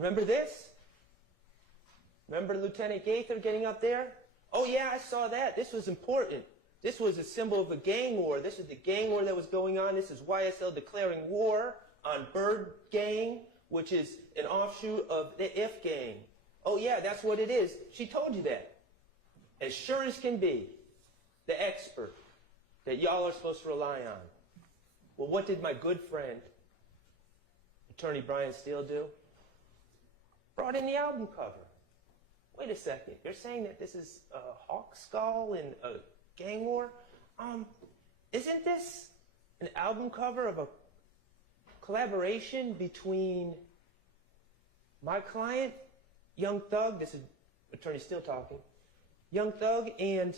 Remember this? Remember Lieutenant Gaither getting up there? Oh yeah, I saw that. This was important. This was a symbol of a gang war. This is the gang war that was going on. This is YSL declaring war on Bird Gang, which is an offshoot of the If Gang. Oh yeah, that's what it is. She told you that. As sure as can be, the expert that y'all are supposed to rely on. Well, what did my good friend, Attorney Brian Steele, do? Brought in the album cover. Wait a second, you're saying that this is a hawk skull and a gang war? Isn't this an album cover of a collaboration between my client, Young Thug, this is Attorney Steele talking, Young Thug and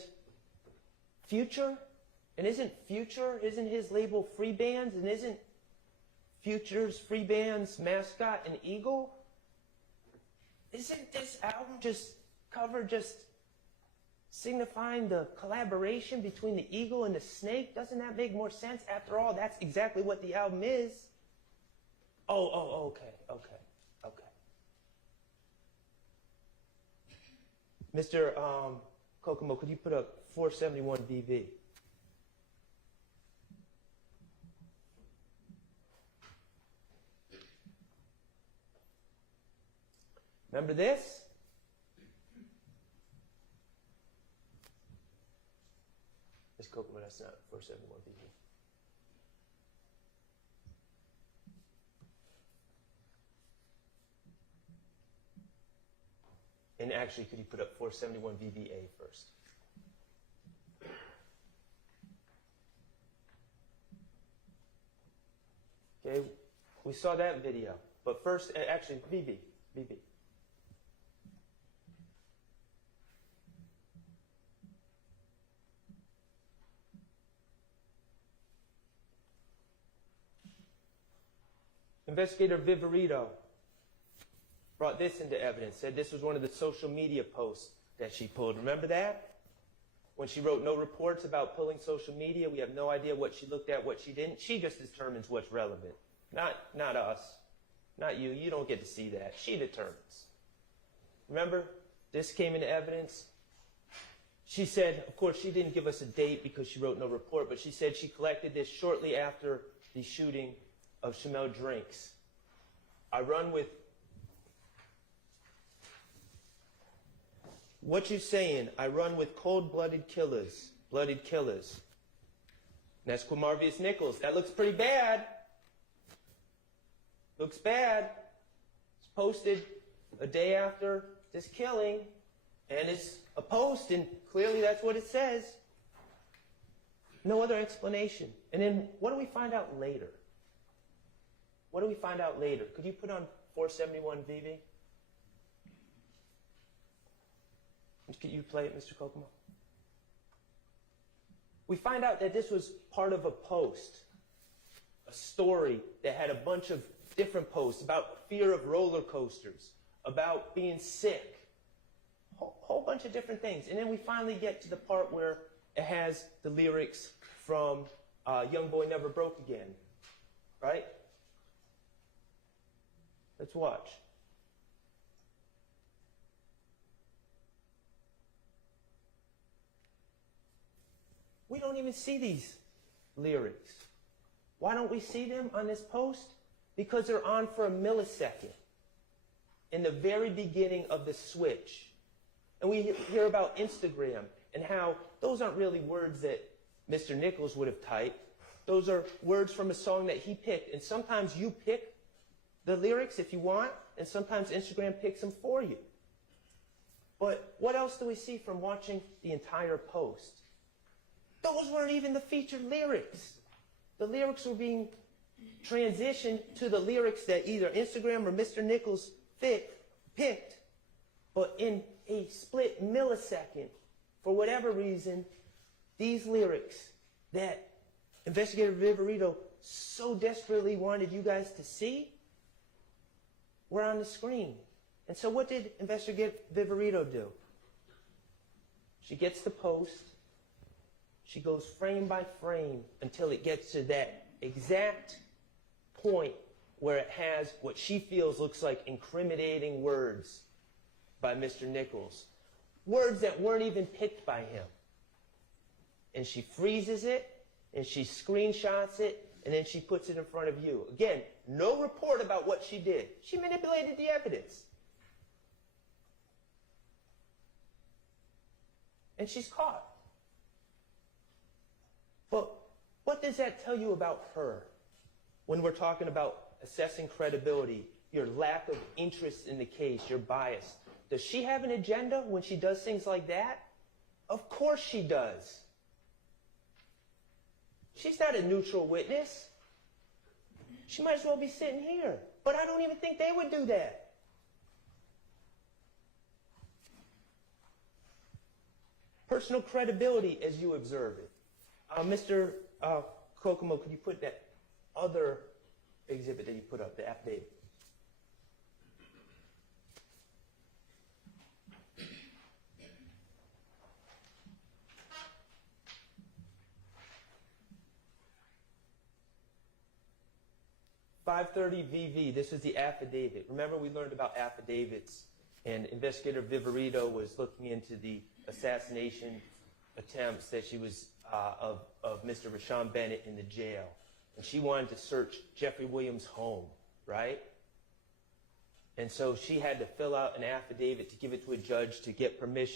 Future? And isn't his label Free Bands? And isn't Future's Free Bands mascot an eagle? Isn't this album cover just signifying the collaboration between the eagle and the snake? Doesn't that make more sense? After all, that's exactly what the album is. Okay. Mr. Kokomo, could you put up 471 VV? Remember this? Ms. Kokomo, that's not 471 VV. And actually, could you put up 471 VVA first? Okay, we saw that video. But first, actually, VV. Investigator Viverito brought this into evidence, said this was one of the social media posts that she pulled. Remember that? When she wrote no reports about pulling social media, we have no idea what she looked at, what she didn't. She just determines what's relevant. Not us. Not you. You don't get to see that. She determines. Remember? This came into evidence. She said, of course, she didn't give us a date because she wrote no report, but she said she collected this shortly after the shooting of Shamel Drinks. I run with... What you saying? I run with cold-blooded killers. Blooded killers. And that's Quamarvius Nichols. That looks pretty bad. Looks bad. It's posted a day after this killing. And it's a post, and clearly that's what it says. No other explanation. And then what do we find out later? What do we find out later? Could you put on 471 VV? Could you play it, Mr. Kokomo? We find out that this was part of a post, a story that had a bunch of different posts about fear of roller coasters, about being sick, a whole bunch of different things. And then we finally get to the part where it has the lyrics from Young Boy Never Broke Again, right? Let's watch. We don't even see these lyrics. Why don't we see them on this post? Because they're on for a millisecond in the very beginning of the switch. And we hear about Instagram and how those aren't really words that Mr. Nichols would have typed. Those are words from a song that he picked. And sometimes you pick the lyrics if you want, and sometimes Instagram picks them for you. But what else do we see from watching the entire post? Those weren't even the featured lyrics. The lyrics were being transitioned to the lyrics that either Instagram or Mr. Nichols picked, but in a split millisecond, for whatever reason, these lyrics that Investigator Viverito so desperately wanted you guys to see were on the screen. And so what did Investigator Viverito do? She gets the post. She goes frame by frame until it gets to that exact point where it has what she feels looks like incriminating words by Mr. Nichols. Words that weren't even picked by him. And she freezes it, and she screenshots it, and then she puts it in front of you. Again, no report about what she did. She manipulated the evidence. And she's caught. But what does that tell you about her when we're talking about assessing credibility, your lack of interest in the case, your bias? Does she have an agenda when she does things like that? Of course she does. She's not a neutral witness. She might as well be sitting here. But I don't even think they would do that. Personal credibility as you observe it. Mr. Kokomo, could you put that other exhibit that you put up, the affidavit? .530 VV, this is the affidavit. Remember we learned about affidavits, and Investigator Viverito was looking into the assassination attempts that she was of Mr. Rashawn Bennett in the jail. And she wanted to search Jeffrey Williams' home, right? And so she had to fill out an affidavit to give it to a judge to get permission